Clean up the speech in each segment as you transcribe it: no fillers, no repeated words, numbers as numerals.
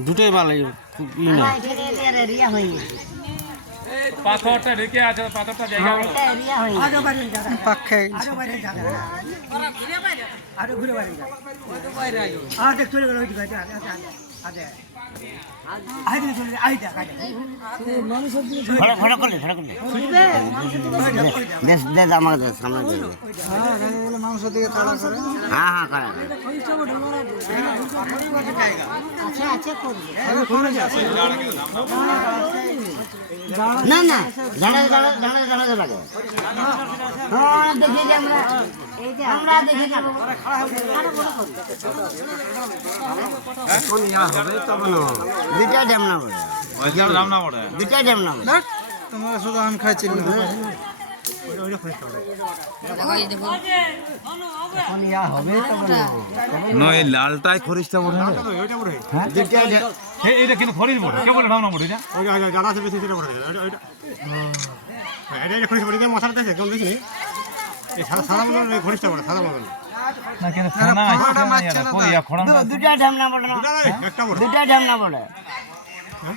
দুটোই ভালো পাথরটা ঢেকে আছে, পাথরটা জায়গা পাখে মানুষের দিকে তাড়া করে না না জানা জানা জানা জানা লাগে হ্যাঁ দেখি যে আমরা দেখি যাব দুইটা ড্যাম না বলে দুইটা ড্যাম না তোমরা শুধু আম খাইছি নয় লালটাই খরিশটা বটে না এটা কিন্তু খরিজ বটে, কে বলে ঢামনা বটে এটা? জানা আছে বেশি সেটা বলে এটা খরিশ বলে মশাটা দেখে কেমন দেখিনি এই সাদা মতন খরিশটা বলে সাদা মতন না কিন্তু খানা আছে না ইয়া খড়াটা দুইটা ড্যাম না বলে একটা বলে দুইটা ড্যাম না বলে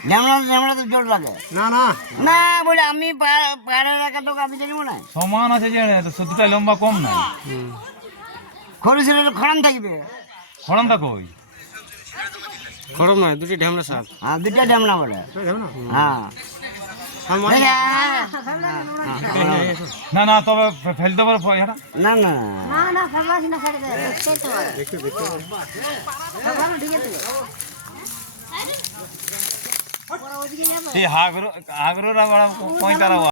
ড্যামনা ড্যামনা তো জোর লাগে না না না বলে আমি পাড়ার একা তো কাপি জানি মনে হয় সমান আছে যে দুটাই লম্বা কম না, খরিসের খরাম থাকবে খড়াটা কই? খরম নয় দুটি ঢ্যামলা সাপ হ্যাঁ দুইটা ড্যাম না বলে হ্যাঁ না না তবে ফেলতে পারে এটা না না এই হাগরো হাগরোরা পয়তারা